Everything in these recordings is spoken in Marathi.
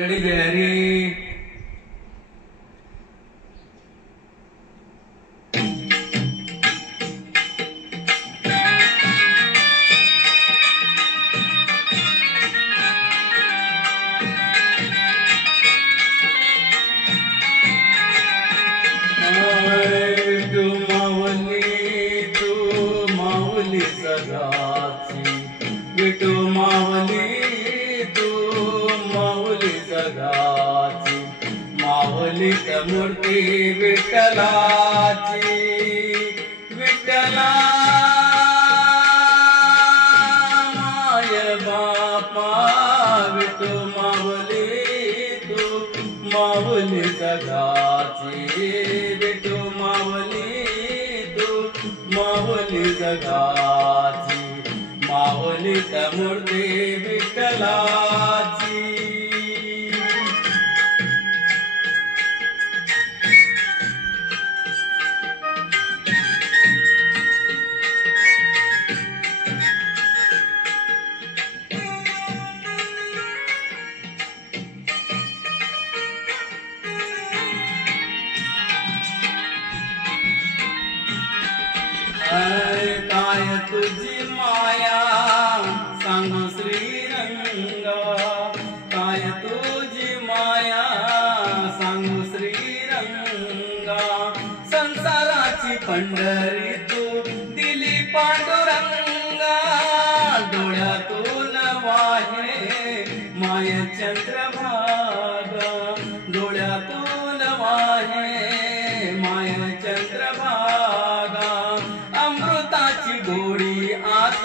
Ready, विठू मावली तू माऊली जगाची माऊली मूर्ती विठ्ठलाची विठ्ठला माय बापा विठू माऊली तू माऊली जगाची विठू माऊली तू माऊली जगाची माऊली मूर्ती विठ्ठलाची काय तुझी माया सांगू श्रीरंगा काय तुझी माया सांगू श्रीरंगा संसाराची पंढरी तू दिली पांडुरंगा डोळ्यातून वाहे माय चंद्रभागा डोळ्यातून वाहे माय चंद्रभागा अमृताची गोडी आज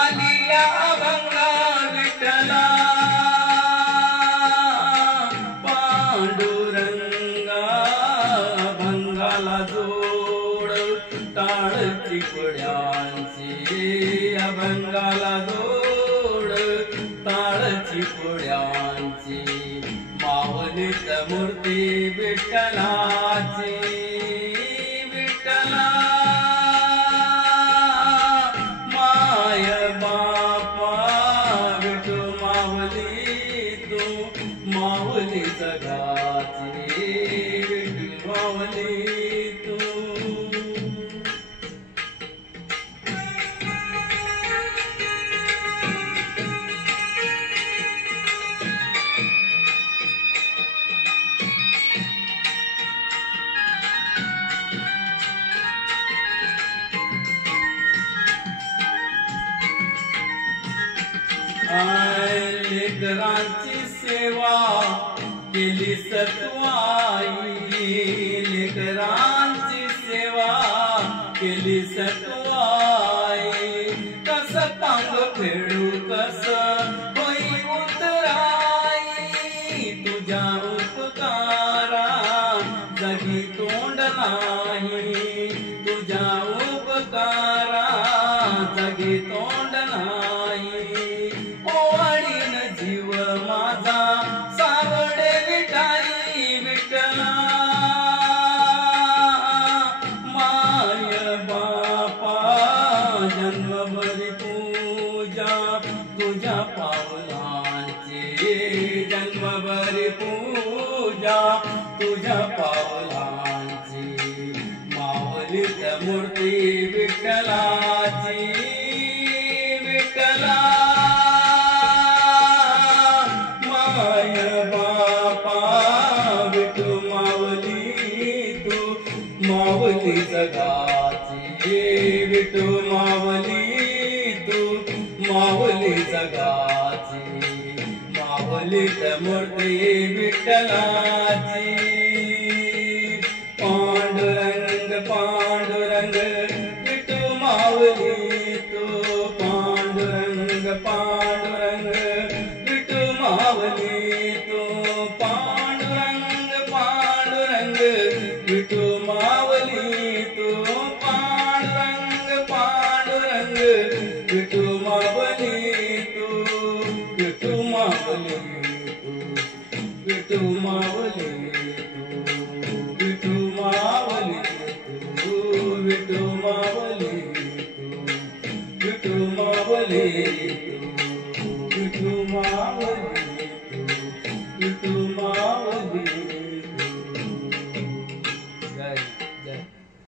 आली या अभंगा विठ्ठला पांडुरंगा अभंगाला जोड टाळची पुड्यांची अभंगाला जोड टाळची पुड्यांची माऊलीत मूर्ती विठ्ठलाची विठ्ठला माऊली जगाची विठू माऊली तू लेकरांची सेवा केली सतवाई लेकरांची सेवा केली सतवाई कस पांग फेडू कस होई उतराई तुझ्या उपकारा जगी तोंड नाही तुझ्या उपकारा जगी तोंड नाही ओवाळीन जीव माझा सावडे विठाई विठ्ठला माय बापा जन्मभरी पूजा तुझ्या पावलांची जन्मभरी पूजा तुझ्या पावलांची माऊलीत मूर्ती विठ्ठलाची विठ्ठला माऊली जगाची विठू माऊली तू माऊली जगाची माऊलीत मूर्ती विठ्ठलाची पांडुरंग पांडुरंग विठू माऊली तू पांडुरंग पांडुरंग विठू माऊली तू पांडुरंग पांडुरंग विठू माऊली तू पांडुरंग पांडुरंग विठू माऊली तू विठू माऊली तू विठू माऊली तू विठू माऊली तू विठू माऊली तू विठू माऊली तू विठू माऊली तू तू